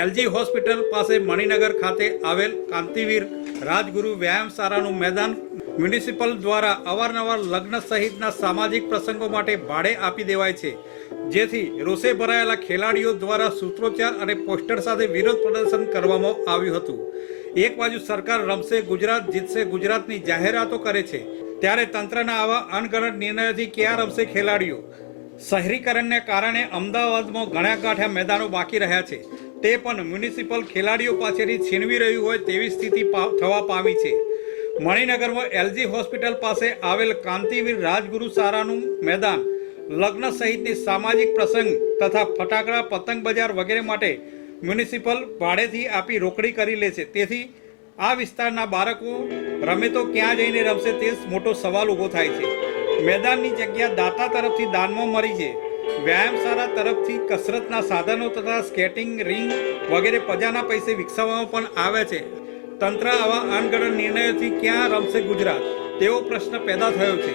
LG hospital પાસે મણિનગર ખાતે આવેલ કાંતિવીર રાજગુરુ વ્યાયામ શાળાનું મેદાન મ્યુનિસિપલ દ્વારા અવારનવાર લગ્ન સહિતના સામાજિક પ્રસંગો માટે ભાડે આપી દેવાય છે, જેથી રોષે ભરાયેલા ખેલાડીઓ દ્વારા સૂત્રોચ્ચાર અને પોસ્ટર સાથે વિરોધ પ્રદર્શન કરવામાં આવ્યું હતું। એક બાજુ સરકાર રમશે ગુજરાત જીતશે ગુજરાતની જાહેરાતો કરે છે, ત્યારે તંત્રના આવા અણગણત નિર્ણયોથી ક્યાં રમશે ખેલાડીઓ? શહેરીકરણને કારણે અમદાવાદમાં ઘણા ગાંઠ્યા મેદાનો બાકી રહ્યા છે, તે પણ મ્યુનિસિપલ ખેલાડીઓ પાસેથી છીનવી રહ્યું હોય તેવી સ્થિતિ થવા પામી છે। મણિનગરમાં એલજી હોસ્પિટલ પાસે આવેલ કાંતિવીર રાજગુરુ શાળાનું મેદાન લગ્ન સહિતની સામાજિક પ્રસંગ તથા ફટાકડા પતંગ બજાર વગેરે માટે મ્યુનિસિપલ ભાડેથી આપી રોકડી કરી લે છે, તેથી આ વિસ્તારના બાળકો રમે તો ક્યાં જઈને રમશે તે મોટો સવાલ ઊભો થાય છે। મેદાનની જગ્યા દાતા તરફથી દાનમાં મળી છે। વ્યાયામશાળા તરફથી કસરતના સાધનો તથા સ્કેટિંગ રિંગ વગેરે પ્રજાના પૈસે વિકસાવવામાં પણ આવે છે। તંત્ર આવા અણગણત નિર્ણયોથી ક્યાં રમશે ગુજરાત તેવો પ્રશ્ન પેદા થયો છે।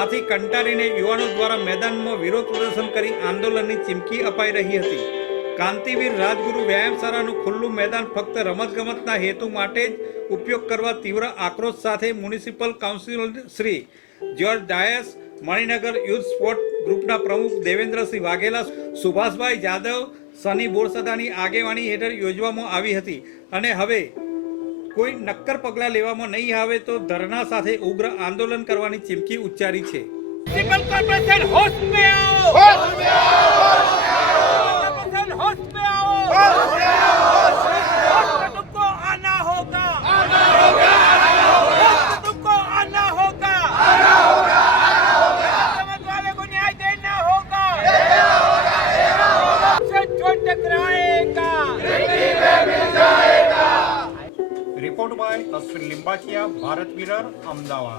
આથી કંટાળીને યુવાનો દ્વારા મેદાનમાં વિરોધ પ્રદર્શન કરી આંદોલનની ચીમકી અપાઈ રહી હતી। કાંતિવીર રાજગુરુ વ્યાયામશાળાનું ખુલ્લું મેદાન ફક્ત રમતગમતના હેતુ માટે જ ઉપયોગ કરવા તીવ્ર આક્રોશ સાથે municipal councillor Shri George Dias, Maninagar youth sport ગ્રુપના પ્રમુખ દેવેન્દ્રસિંહ વાઘેલા, સુભાષભાઈ જાદવ, સની બોરસદાની આગેવાની હેઠળ યોજવામાં આવી હતી અને હવે કોઈ નક્કર પગલાં લેવામાં નહીં આવે તો ધરણા સાથે ઉગ્ર આંદોલન કરવાની ચીમકી ઉચ્ચારી છે। Report by Ashwin Limbachiya, Bharat mirror, Ahmedabad.